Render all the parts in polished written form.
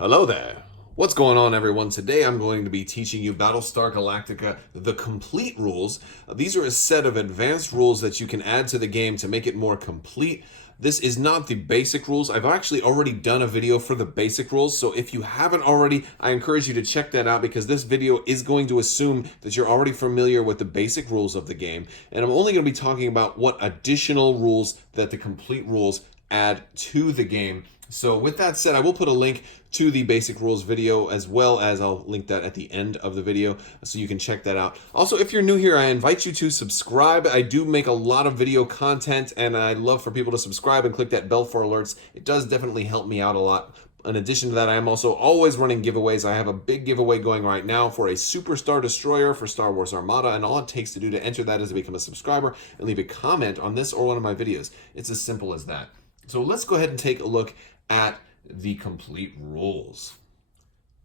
Hello there. What's going on, everyone? Today I'm going to be teaching you Battlestar Galactica, the complete rules. These are a set of advanced rules that you can add to the game to make it more complete. This is not the basic rules. I've actually already done a video for the basic rules, so if you haven't already, I encourage you to check that out because this video is going to assume that you're already familiar with the basic rules of the game, and I'm only going to be talking about what additional rules that the complete rules add to the game. So with that said, I will put a link to the basic rules video as well as I'll link that at the end of the video so you can check that out. Also, if you're new here, I invite you to subscribe. I do make a lot of video content and I'd love for people to subscribe and click that bell for alerts. It does definitely help me out a lot. In addition to that, I am also always running giveaways. I have a big giveaway going right now for a Superstar Destroyer for Star Wars Armada, and all it takes to do to enter that is to become a subscriber and leave a comment on this or one of my videos. It's as simple as that. So let's go ahead and take a look at the complete rules.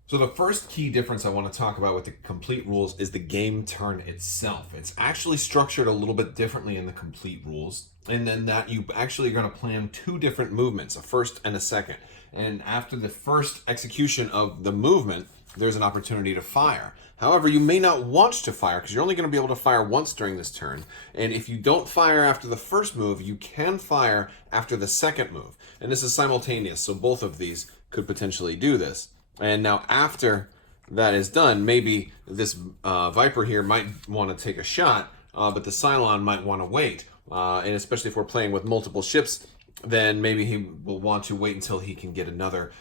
So the first key difference I want to talk about with the complete rules is the game turn itself. It's actually structured a little bit differently in the complete rules, and then that you actually are going to plan two different movements, a first and a second. And after the first execution of the movement, there's an opportunity to fire. However, you may not want to fire because you're only going to be able to fire once during this turn. And if you don't fire after the first move, you can fire after the second move. And this is simultaneous, so both of these could potentially do this. And now after that is done, maybe this Viper here might want to take a shot, but the Cylon might want to wait. And especially if we're playing with multiple ships, then maybe he will want to wait until he can get another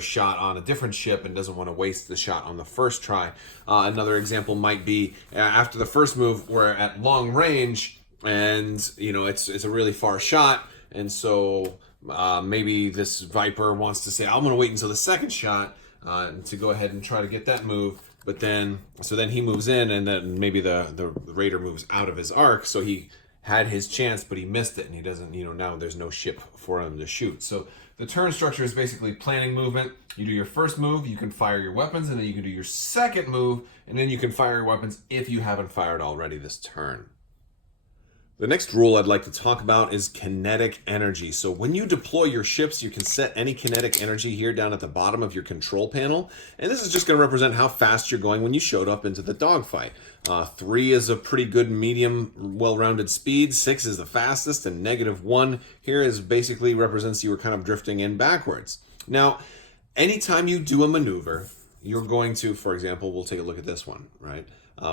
shot on a different ship and doesn't want to waste the shot on the first try. Another example might be after the first move, we're at long range, and it's a really far shot, and so maybe this Viper wants to say, I'm going to wait until the second shot to go ahead and try to get that move. But then he moves in, and then maybe the Raider moves out of his arc, so he had his chance, but he missed it, and he doesn't, now there's no ship for him to shoot. So the turn structure is basically planning movement. You do your first move, you can fire your weapons, and then you can do your second move, and then you can fire your weapons if you haven't fired already this turn. The next rule I'd like to talk about is kinetic energy. So when you deploy your ships, you can set any kinetic energy here down at the bottom of your control panel. And this is just going to represent how fast you're going when you showed up into the dogfight. 3 is a pretty good medium, well-rounded speed. 6 is the fastest, and -1 here is basically represents you were kind of drifting in backwards. Now, anytime you do a maneuver, you're going to, for example, we'll take a look at this one, right?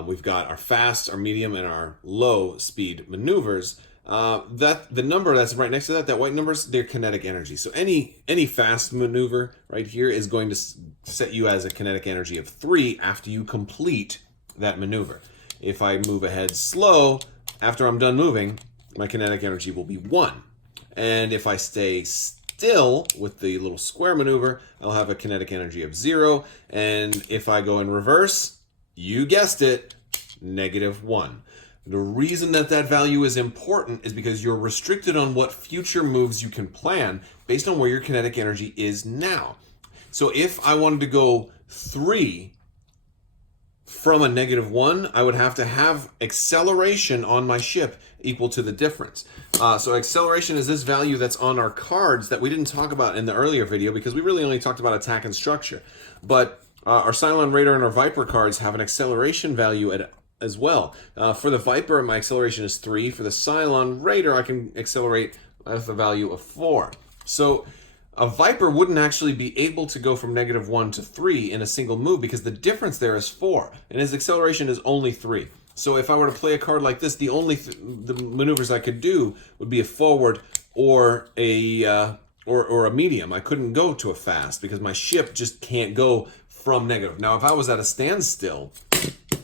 We've got our fast, our medium, and our low speed maneuvers. The number that's right next to that white number is their kinetic energy. So any fast maneuver right here is going to set you as a kinetic energy of 3 after you complete that maneuver. If I move ahead slow, after I'm done moving, my kinetic energy will be 1. And if I stay still with the little square maneuver, I'll have a kinetic energy of 0. And if I go in reverse, you guessed it, -1. The reason that value is important is because you're restricted on what future moves you can plan based on where your kinetic energy is now. So if I wanted to go 3 from a -1, I would have to have acceleration on my ship equal to the difference. So acceleration is this value that's on our cards that we didn't talk about in the earlier video because we really only talked about attack and structure. But our Cylon Raider and our Viper cards have an acceleration value as well. For the Viper, my acceleration is 3. For the Cylon Raider, I can accelerate with a value of 4. So a Viper wouldn't actually be able to go from -1 to 3 in a single move because the difference there is 4, and his acceleration is only 3. So if I were to play a card like this, the only the maneuvers I could do would be a forward or a medium. I couldn't go to a fast because my ship just can't go from negative. Now, if I was at a standstill,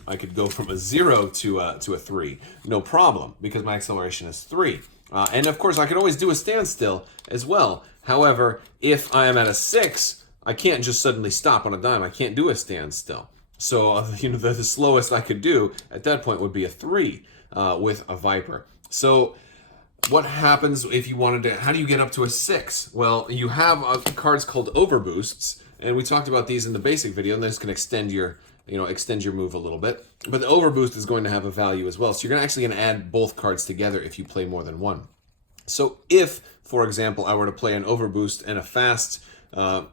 I could go from a 0 to a 3, no problem, because my acceleration is 3. And of course, I could always do a standstill as well. However, if I am at a 6, I can't just suddenly stop on a dime. I can't do a standstill. So, the slowest I could do at that point would be a 3 with a Viper. So, what happens if you wanted to, how do you get up to a 6? Well, you have cards called overboosts, and we talked about these in the basic video, and this can extend your move a little bit. But the overboost is going to have a value as well. So you're actually going to add both cards together if you play more than one. So if, for example, I were to play an overboost and a fast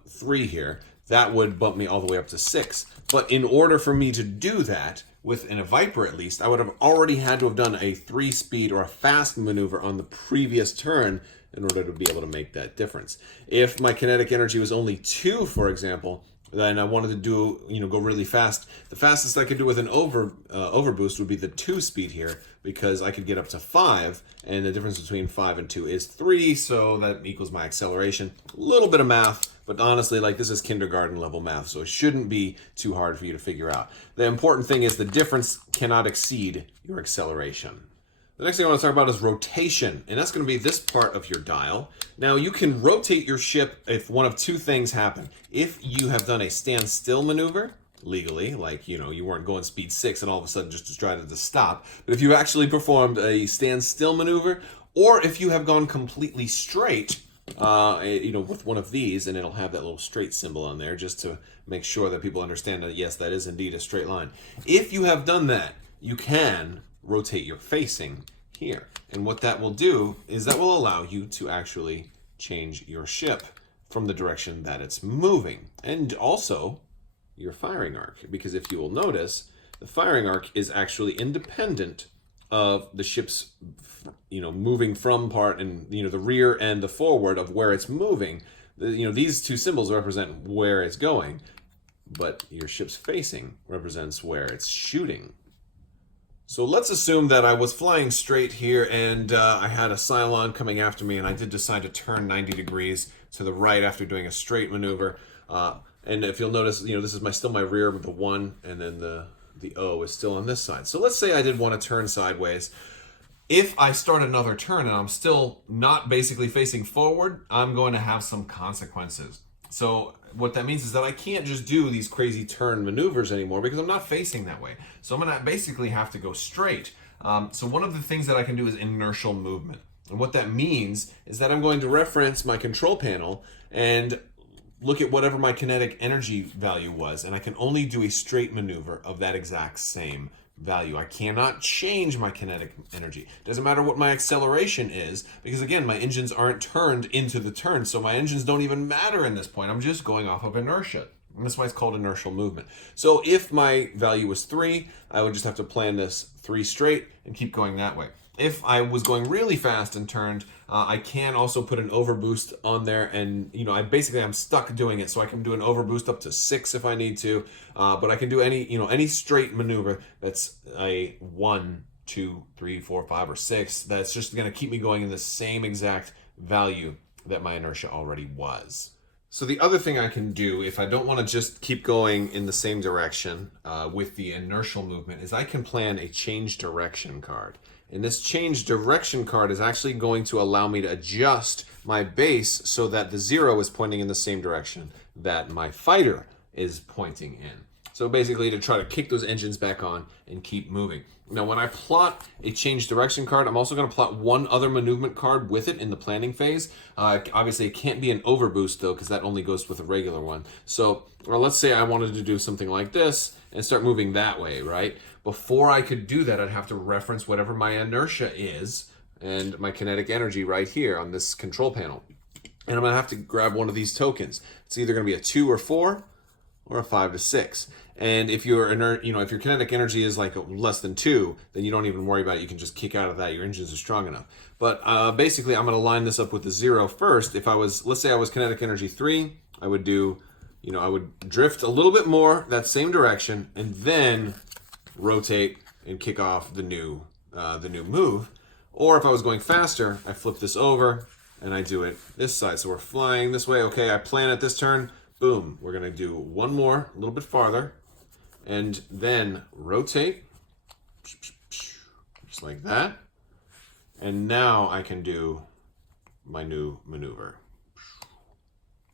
3 here, that would bump me all the way up to 6. But in order for me to do that, within a Viper at least, I would have already had to have done a 3-speed or a fast maneuver on the previous turn in order to be able to make that difference. If my kinetic energy was only 2, for example, then I wanted to do, go really fast. The fastest I could do with an overboost would be the 2-speed here, because I could get up to 5, and the difference between 5 and 2 is 3, so that equals my acceleration. A little bit of math, but honestly, this is kindergarten level math, so it shouldn't be too hard for you to figure out. The important thing is the difference cannot exceed your acceleration. The next thing I want to talk about is rotation, and that's going to be this part of your dial. Now, you can rotate your ship if one of two things happen. If you have done a standstill maneuver, legally, you weren't going speed 6 and all of a sudden just decided to stop, but if you actually performed a standstill maneuver, or if you have gone completely straight, with one of these, and it'll have that little straight symbol on there just to make sure that people understand that, yes, that is indeed a straight line. If you have done that, you can rotate your facing here. And what that will do is that will allow you to actually change your ship from the direction that it's moving. And also your firing arc, because if you will notice, the firing arc is actually independent of the ship's moving from part, and the rear and the forward of where it's moving. These two symbols represent where it's going, but your ship's facing represents where it's shooting. So let's assume that I was flying straight here, and I had a Cylon coming after me, and I did decide to turn 90 degrees to the right after doing a straight maneuver. And if you'll notice, this is still my rear with the 1, and then the O is still on this side. So let's say I did want to turn sideways. If I start another turn and I'm still not basically facing forward, I'm going to have some consequences. So what that means is that I can't just do these crazy turn maneuvers anymore because I'm not facing that way. So I'm going to basically have to go straight. So one of the things that I can do is inertial movement. And what that means is that I'm going to reference my control panel and look at whatever my kinetic energy value was, and I can only do a straight maneuver of that exact same value. I cannot change my kinetic energy. Doesn't matter what my acceleration is, because again, my engines aren't turned into the turn, so my engines don't even matter in this point. I'm just going off of inertia. And that's why it's called inertial movement. So if my value was 3, I would just have to plan this 3 straight and keep going that way. If I was going really fast and turned, I can also put an overboost on there, and I'm stuck doing it, so I can do an overboost up to 6 if I need to. But I can do any straight maneuver that's a 1, 2, 3, 4, 5, or 6. That's just going to keep me going in the same exact value that my inertia already was. So the other thing I can do, if I don't want to just keep going in the same direction with the inertial movement, is I can plan a change direction card. And this change direction card is actually going to allow me to adjust my base so that the 0 is pointing in the same direction that my fighter is pointing in. So basically to try to kick those engines back on and keep moving. Now when I plot a change direction card, I'm also going to plot one other maneuvement card with it in the planning phase. Obviously it can't be an overboost though, because that only goes with a regular one. So let's say I wanted to do something like this and start moving that way, right? Before I could do that, I'd have to reference whatever my inertia is and my kinetic energy right here on this control panel. And I'm going to have to grab one of these tokens. It's either going to be a 2 or 4 or a 5 to 6. And if your if your kinetic energy is less than 2, then you don't even worry about it. You can just kick out of that. Your engines are strong enough. But basically, I'm going to line this up with the 0 first. If let's say I was kinetic energy 3, I would do, I would drift a little bit more that same direction, and then rotate and kick off the new move. Or if I was going faster, I flip this over and I do it this side. So we're flying this way. Okay, I plan at this turn. Boom. We're going to do one more, a little bit farther, and then rotate, just like that. And now I can do my new maneuver.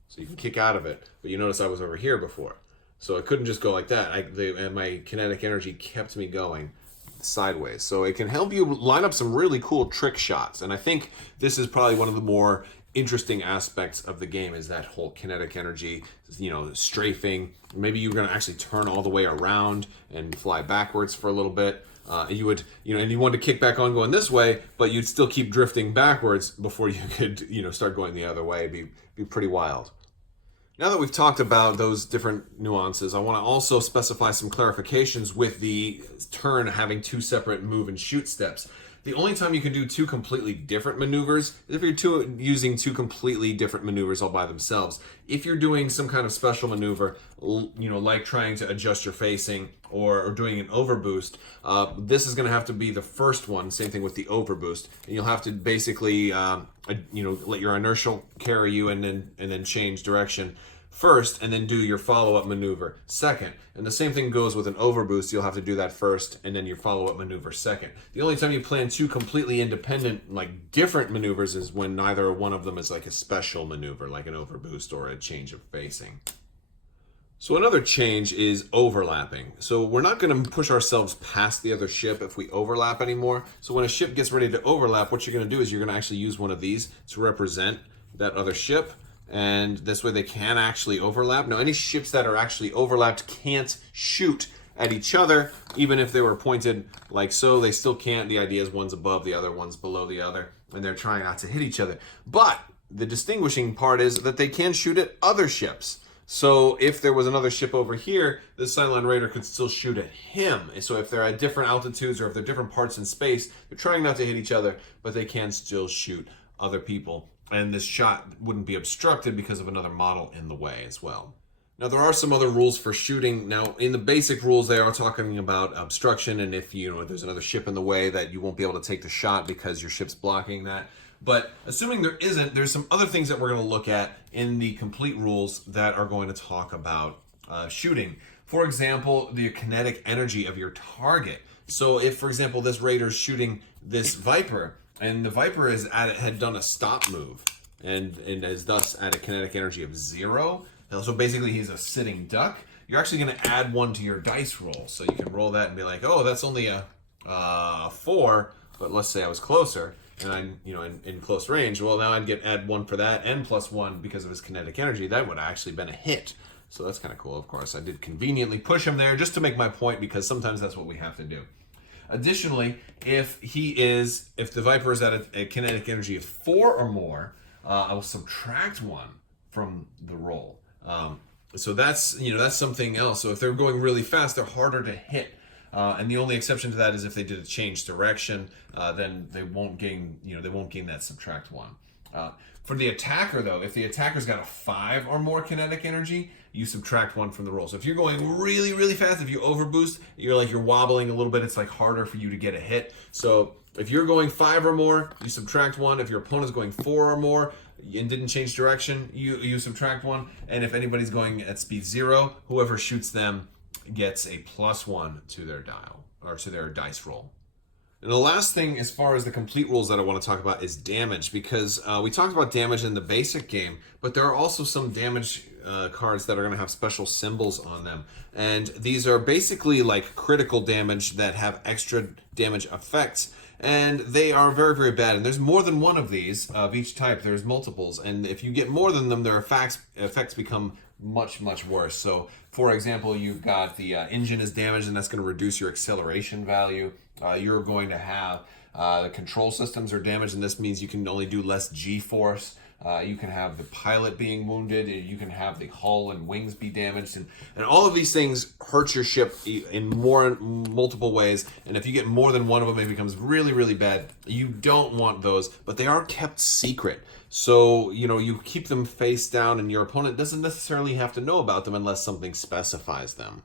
So you can kick out of it, but you notice I was over here before. So I couldn't just go like that. And my kinetic energy kept me going sideways. So it can help you line up some really cool trick shots. And I think this is probably one of the more interesting aspects of the game, is that whole kinetic energy, strafing. Maybe you're going to actually turn all the way around and fly backwards for a little bit. And you wanted to kick back on going this way, but you'd still keep drifting backwards before you could, start going the other way. It'd be pretty wild. Now that we've talked about those different nuances, I want to also specify some clarifications with the turn having two separate move and shoot steps. The only time you can do two completely different maneuvers is if you're using two completely different maneuvers all by themselves. If you're doing some kind of special maneuver, like trying to adjust your facing or doing an overboost, this is going to have to be the first one. Same thing with the overboost, and you'll have to basically, let your inertial carry you and then change direction first, and then do your follow-up maneuver second. And the same thing goes with an overboost. You'll have to do that first, and then your follow-up maneuver second. The only time you plan two completely independent, different maneuvers is when neither one of them is like a special maneuver, like an overboost or a change of facing. So another change is overlapping. So we're not going to push ourselves past the other ship if we overlap anymore. So when a ship gets ready to overlap, what you're going to do is you're going to actually use one of these to represent that other ship. And this way they can actually overlap. Now, any ships that are actually overlapped can't shoot at each other, even if they were pointed like so. They still can't. The idea is one's above the other, one's below the other, and they're trying not to hit each other. But the distinguishing part is that they can shoot at other ships. So if there was another ship over here, this Cylon Raider could still shoot at him. And so if they're at different altitudes or if they're different parts in space, they're trying not to hit each other, but they can still shoot other people. And this shot wouldn't be obstructed because of another model in the way as well. Now, there are some other rules for shooting. Now, in the basic rules, they are talking about obstruction, and if there's another ship in the way, that you won't be able to take the shot because your ship's blocking that. But assuming there isn't, there's some other things that we're going to look at in the complete rules that are going to talk about shooting. For example, the kinetic energy of your target. So if, for example, this Raider's shooting this Viper, and the Viper had done a stop move, and is thus at a kinetic energy of 0. So basically he's a sitting duck. You're actually going to add 1 to your dice roll. So you can roll that and be like, oh, that's only a 4, but let's say I was closer, and I'm in close range. Well, now I'd add 1 for that, and +1 because of his kinetic energy. That would have actually been a hit. So that's kind of cool, of course. I did conveniently push him there just to make my point, because sometimes that's what we have to do. Additionally, if the Viper is at a kinetic energy of 4 or more, I will subtract 1 from the roll. So that's something else. So if they're going really fast, they're harder to hit. And the only exception to that is if they did a change direction, then they won't gain that subtract 1. For the attacker, though, if the attacker's got a 5 or more kinetic energy, you subtract 1 from the roll. So if you're going really, really fast, if you overboost, you're wobbling a little bit, it's harder for you to get a hit. So if you're going 5 or more, you subtract 1. If your opponent's going 4 or more and didn't change direction, you subtract 1. And if anybody's going at speed 0, whoever shoots them gets a +1 to their dial, or to their dice roll. And the last thing, as far as the complete rules that I want to talk about, is damage, because we talked about damage in the basic game, but there are also some damage cards that are going to have special symbols on them. And these are basically like critical damage that have extra damage effects. And they are very, very bad. And there's more than one of these of each type. There's multiples. And if you get more than them, their effects become much, much worse. So, for example, you've got the engine is damaged, and that's going to reduce your acceleration value. You're going to have the control systems are damaged, and this means you can only do less G-force. You can have the pilot being wounded, and you can have the hull and wings be damaged, and all of these things hurt your ship in multiple ways. And if you get more than one of them, it becomes really, really bad. You don't want those, but they are kept secret. So, you keep them face down, and your opponent doesn't necessarily have to know about them unless something specifies them.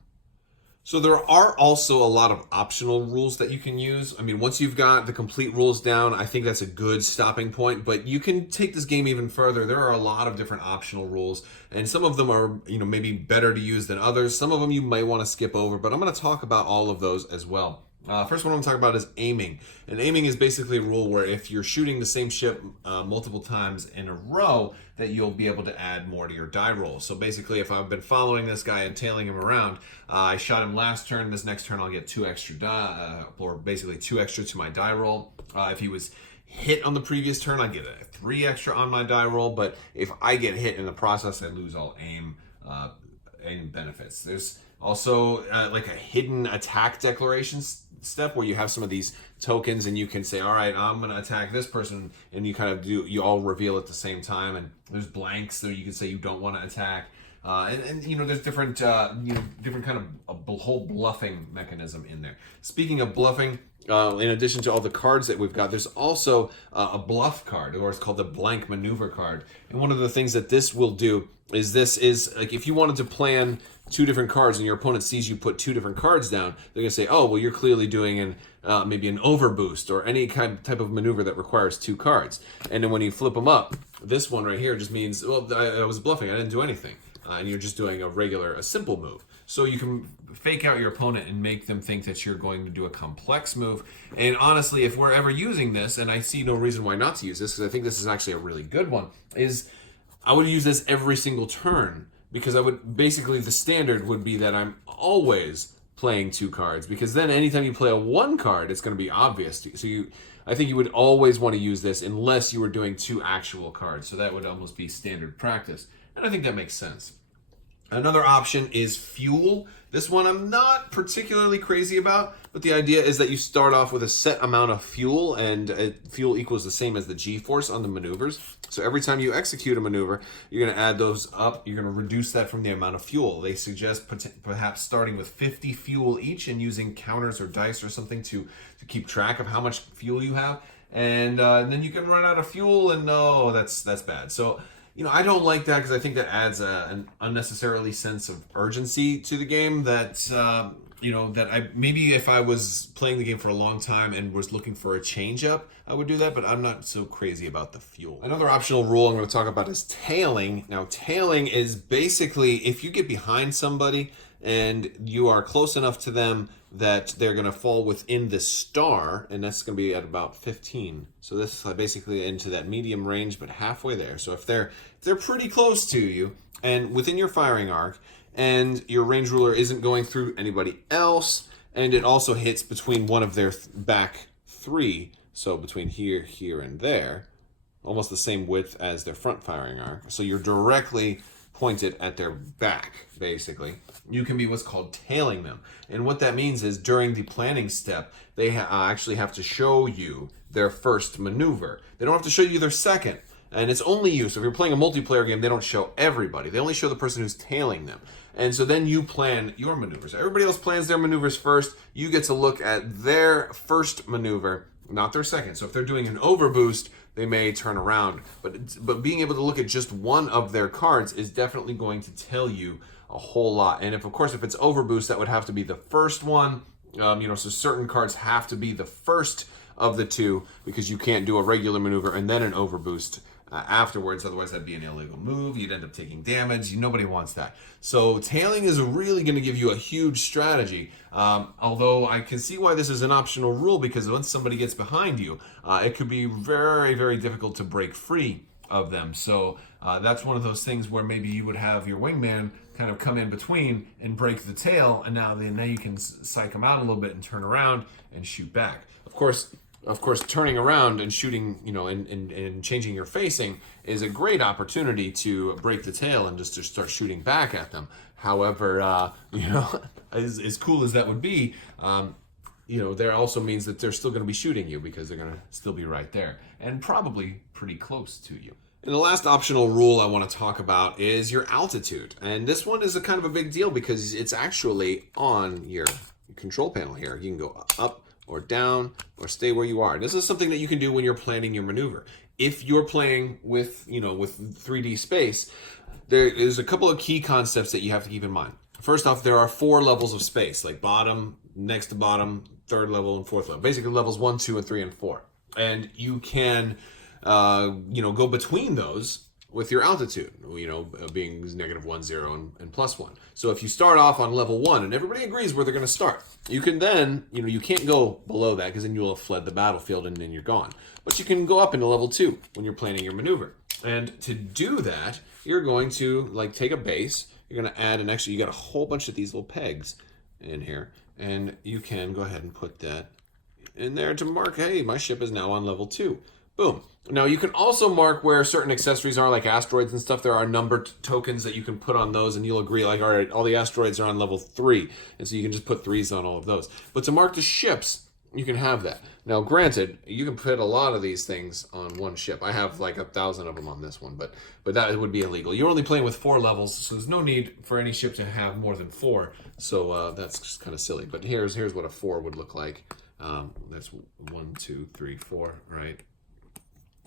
So there are also a lot of optional rules that you can use. I mean, once you've got the complete rules down, I think that's a good stopping point, but you can take this game even further. There are a lot of different optional rules, and some of them are, maybe better to use than others. Some of them you may want to skip over, but I'm going to talk about all of those as well. First one I'm going to talk about is aiming. And aiming is basically a rule where if you're shooting the same ship multiple times in a row, that you'll be able to add more to your die roll. So basically, if I've been following this guy and tailing him around, I shot him last turn, this next turn I'll get 2 extra die, or basically 2 extra to my die roll. If he was hit on the previous turn, I get a 3 extra on my die roll, but if I get hit in the process, I lose all aim benefits. There's also like a hidden attack declarations step where you have some of these tokens, and you can say, all right, I'm going to attack this person, and you all reveal at the same time. And there's blanks, so you can say you don't want to attack. And you know, there's different different kind of a whole bluffing mechanism in there. Speaking of bluffing, in addition to all the cards that we've got, there's also a bluff card, or it's called the blank maneuver card. And one of the things that this will do is this is like if you wanted to plan two different cards and your opponent sees you put two different cards down, they're going to say, oh, well, you're clearly doing maybe an overboost or any type of maneuver that requires two cards. And then when you flip them up, this one right here just means, well, I was bluffing. I didn't do anything. And you're just doing a simple move. So you can fake out your opponent and make them think that you're going to do a complex move. And honestly, if we're ever using this, and I see no reason why not to use this, because I think this is actually a really good one, is I would use this every single turn, because I would basically, the standard would be that I'm always playing two cards, because then anytime you play a one card, it's going to be obvious to you. So I think you would always want to use this unless you were doing two actual cards. So that would almost be standard practice. And I think that makes sense. Another option is fuel. This one I'm not particularly crazy about, but the idea is that you start off with a set amount of fuel, and fuel equals the same as the G-force on the maneuvers. So every time you execute a maneuver, you're going to add those up. You're going to reduce that from the amount of fuel. They suggest perhaps starting with 50 fuel each and using counters or dice or something to keep track of how much fuel you have. And then you can run out of fuel, and no, that's bad. So, you know, I don't like that, because I think that adds an unnecessarily sense of urgency to the game that, you know, that maybe if I was playing the game for a long time and was looking for a change up, I would do that, but I'm not so crazy about the fuel. Another optional rule I'm going to talk about is tailing. Now, tailing is basically if you get behind somebody and you are close enough to them that they're going to fall within the star, and that's going to be at about 15. So this is basically into that medium range, but halfway there. So if they're pretty close to you and within your firing arc, and your range ruler isn't going through anybody else, and it also hits between one of their back three, so between here, here, and there, almost the same width as their front firing arc. So you're directly pointed at their back, basically. You can be what's called tailing them. And what that means is during the planning step, they actually have to show you their first maneuver. They don't have to show you their second. And it's only you. So if you're playing a multiplayer game, they don't show everybody. They only show the person who's tailing them. And so then you plan your maneuvers. Everybody else plans their maneuvers first. You get to look at their first maneuver, not their second. So if they're doing an overboost, they may turn around. But being able to look at just one of their cards is definitely going to tell you a whole lot. And if it's overboost, that would have to be the first one. So certain cards have to be the first of the two, because you can't do a regular maneuver and then an overboost afterwards. Otherwise, that'd be an illegal move. You'd end up taking damage. Nobody wants that. So tailing is really going to give you a huge strategy. Although I can see why this is an optional rule, because once somebody gets behind you, it could be very, very difficult to break free of them. So that's one of those things where maybe you would have your wingman kind of come in between and break the tail, and now you can psych them out a little bit and turn around and shoot back. Of course, turning around and shooting, and changing your facing is a great opportunity to break the tail and just to start shooting back at them. However, as cool as that would be, there also means that they're still going to be shooting you, because they're going to still be right there and probably pretty close to you. And the last optional rule I want to talk about is your altitude. And this one is a kind of a big deal, because it's actually on your control panel here. You can go up or down or stay where you are. This is something that you can do when you're planning your maneuver. If you're playing with 3D space, there is a couple of key concepts that you have to keep in mind. First off, there are 4 levels of space, like bottom, next to bottom, third level, and fourth level. Basically levels 1, 2, and 3, and 4. And you can go between those with your altitude, being -1, 0, and +1. So if you start off on level 1 and everybody agrees where they're going to start, you can then, you can't go below that, because then you'll have fled the battlefield and then you're gone. But you can go up into level 2 when you're planning your maneuver. And to do that, you're going to take a base. You're going to add you got a whole bunch of these little pegs in here, and you can go ahead and put that in there to mark, hey, my ship is now on level 2. Boom. Now, you can also mark where certain accessories are, like asteroids and stuff. There are numbered tokens that you can put on those, and you'll agree, all right, all the asteroids are on level 3. And so you can just put 3s on all of those. But to mark the ships, you can have that. Now, granted, you can put a lot of these things on one ship. I have like 1,000 of them on this one, but that would be illegal. You're only playing with 4 levels, so there's no need for any ship to have more than 4. So that's just kind of silly. But here's what a 4 would look like. That's 1, 2, 3, 4, right?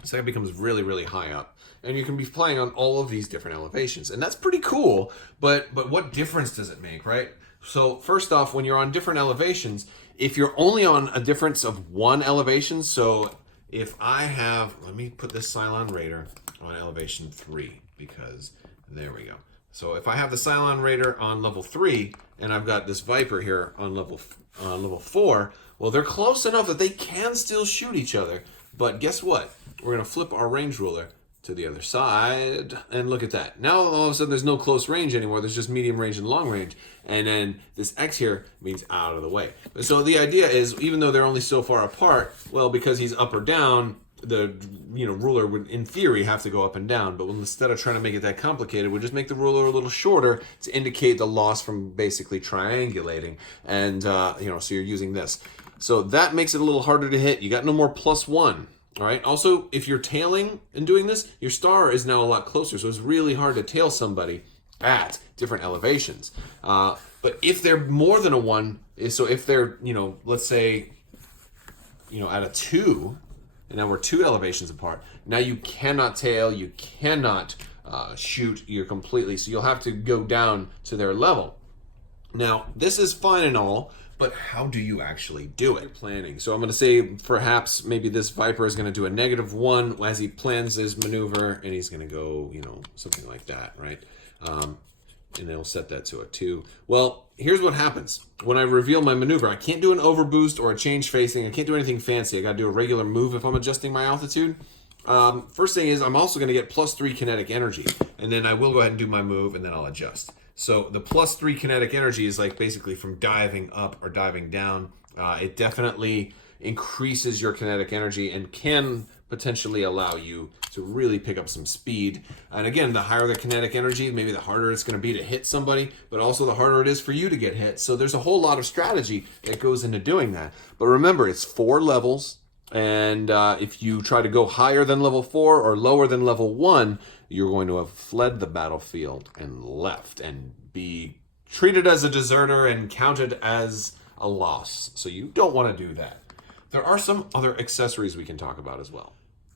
So that becomes really, really high up. And you can be playing on all of these different elevations. And that's pretty cool, but what difference does it make, right? So first off, when you're on different elevations, if you're only on a difference of 1 elevation, so if I have, let me put this Cylon Raider on elevation 3, because there we go. So if I have the Cylon Raider on level 3, and I've got this Viper here on level 4, well, they're close enough that they can still shoot each other. But guess what? We're going to flip our range ruler to the other side, and look at that. Now all of a sudden there's no close range anymore. There's just medium range and long range, and then this X here means out of the way. So the idea is, even though they're only so far apart, well, because he's up or down, the ruler would in theory have to go up and down, but instead of trying to make it that complicated, we'll just make the ruler a little shorter to indicate the loss from basically triangulating. And so you're using this, so that makes it a little harder to hit. You got no more +1. All right. Also, if you're tailing and doing this, your star is now a lot closer, so it's really hard to tail somebody at different elevations. But if they're more than a 1, so if they're, let's say, at a 2, and now we're 2 elevations apart, now you cannot tail, you cannot shoot, you're completely, so you'll have to go down to their level. Now, this is fine and all, but how do you actually do it? Planning. So I'm going to say perhaps maybe this Viper is going to do a -1 as he plans his maneuver, and he's going to go, something like that, right? And it'll set that to a 2. Well, here's what happens. When I reveal my maneuver, I can't do an overboost or a change facing. I can't do anything fancy. I got to do a regular move if I'm adjusting my altitude. First thing is, I'm also going to get +3 kinetic energy, and then I will go ahead and do my move, and then I'll adjust. So the +3 kinetic energy is like basically from diving up or diving down. It definitely increases your kinetic energy and can potentially allow you to really pick up some speed. And again, the higher the kinetic energy, maybe the harder it's going to be to hit somebody, but also the harder it is for you to get hit. So there's a whole lot of strategy that goes into doing that. But remember, it's 4 levels. And if you try to go higher than level 4 or lower than level 1, you're going to have fled the battlefield and left and be treated as a deserter and counted as a loss. So you don't want to do that. There are some other accessories we can talk about as well.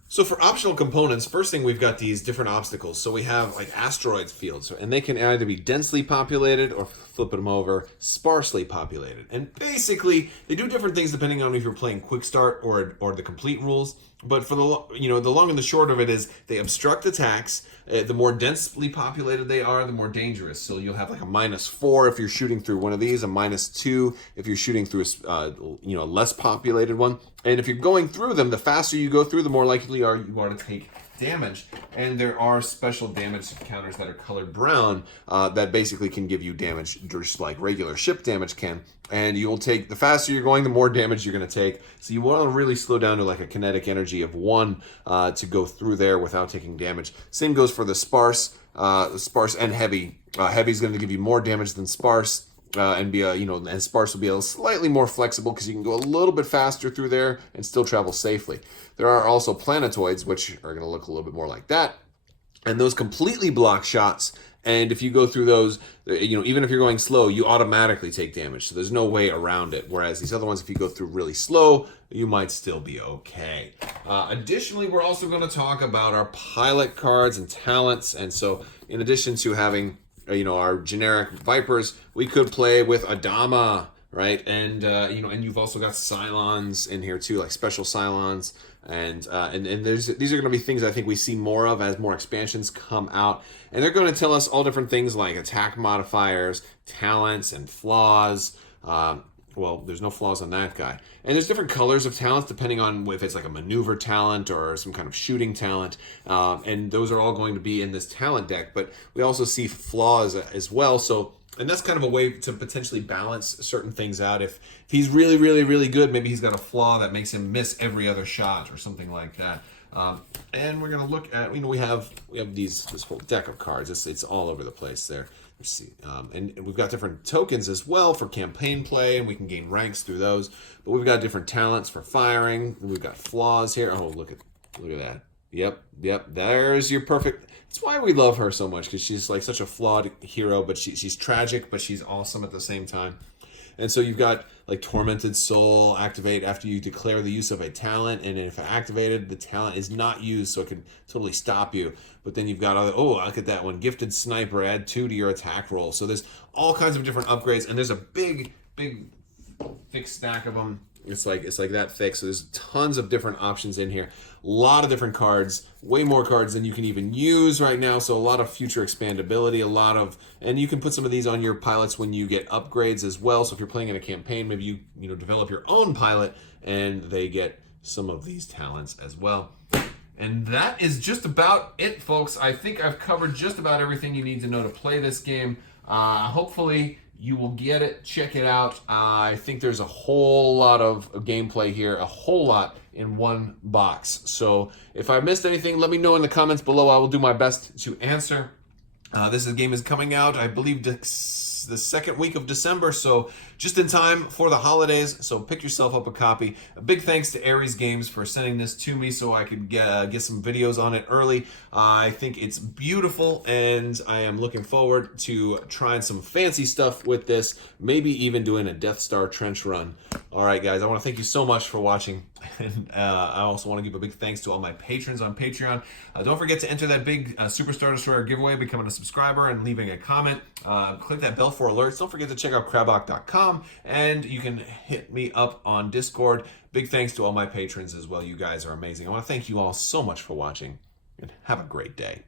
So for optional components, first thing, we've got these different obstacles. So we have like asteroid fields, and they can either be densely populated or, flip them over, sparsely populated. And basically, they do different things depending on if you're playing quick start or the complete rules. But for the long and the short of it is they obstruct attacks. The more densely populated they are, the more dangerous. So you'll have like a -4 if you're shooting through one of these, a -2 if you're shooting through a less populated one. And if you're going through them, the faster you go through, the more likely you are to take damage. And there are special damage counters that are colored brown that basically can give you damage just like regular ship damage can. And you'll take, the faster you're going, the more damage you're going to take. So you want to really slow down to like a kinetic energy of 1 to go through there without taking damage. Same goes for the sparse and heavy. Heavy is going to give you more damage than sparse. And be and sparse will be a slightly more flexible because you can go a little bit faster through there and still travel safely. There are also planetoids, which are going to look a little bit more like that, and those completely block shots. And if you go through those, even if you're going slow, you automatically take damage. So there's no way around it. Whereas these other ones, if you go through really slow, you might still be okay. Additionally, we're also going to talk about our pilot cards and talents. And so in addition to having our generic Vipers, we could play with Adama, right? And and you've also got Cylons in here too, like special Cylons, and these are going to be things I think we see more of as more expansions come out, and they're going to tell us all different things like attack modifiers, talents, and flaws. Well, there's no flaws on that guy. And there's different colors of talents depending on if it's like a maneuver talent or some kind of shooting talent. And those are all going to be in this talent deck. But we also see flaws as well. And that's kind of a way to potentially balance certain things out. If he's really, really, really good, maybe he's got a flaw that makes him miss every other shot or something like that. And we're going to look at, we have this whole deck of cards. It's all over the place there. Let's see. And we've got different tokens as well for campaign play, and we can gain ranks through those. But we've got different talents for firing. We've got flaws here. Oh, look at that. Yep. There's your perfect. That's why we love her so much, because she's like such a flawed hero, but she's tragic, but she's awesome at the same time. And so you've got like Tormented Soul activate after you declare the use of a talent, and if activated, the talent is not used, so it can totally stop you. But then you've got other, oh, look at that one, Gifted Sniper, add 2 to your attack roll. So there's all kinds of different upgrades, and there's a big thick stack of them. It's like that thick. So there's tons of different options in here. A lot of different cards, way more cards than you can even use right now. So a lot of future expandability, and you can put some of these on your pilots when you get upgrades as well. So if you're playing in a campaign, maybe you develop your own pilot and they get some of these talents as well. And that is just about it, folks. I think I've covered just about everything you need to know to play this game. Hopefully you will get it, check it out. I think there's a whole lot of gameplay here, a whole lot in one box. So if I missed anything, let me know in the comments below. I will do my best to answer. This game is coming out, I believe, the second week of December, so just in time for the holidays. So pick yourself up a copy. A big thanks to Ares Games for sending this to me so I could get some videos on it early. I think it's beautiful, and I am looking forward to trying some fancy stuff with this, maybe even doing a Death Star trench run. All right, guys, I want to thank you so much for watching. And I also want to give a big thanks to all my patrons on Patreon. Don't forget to enter that big Superstar Destroyer giveaway, becoming a subscriber, and leaving a comment. Click that bell for alerts. Don't forget to check out Crabbok.com, and you can hit me up on Discord. Big thanks to all my patrons as well. You guys are amazing. I want to thank you all so much for watching, and have a great day.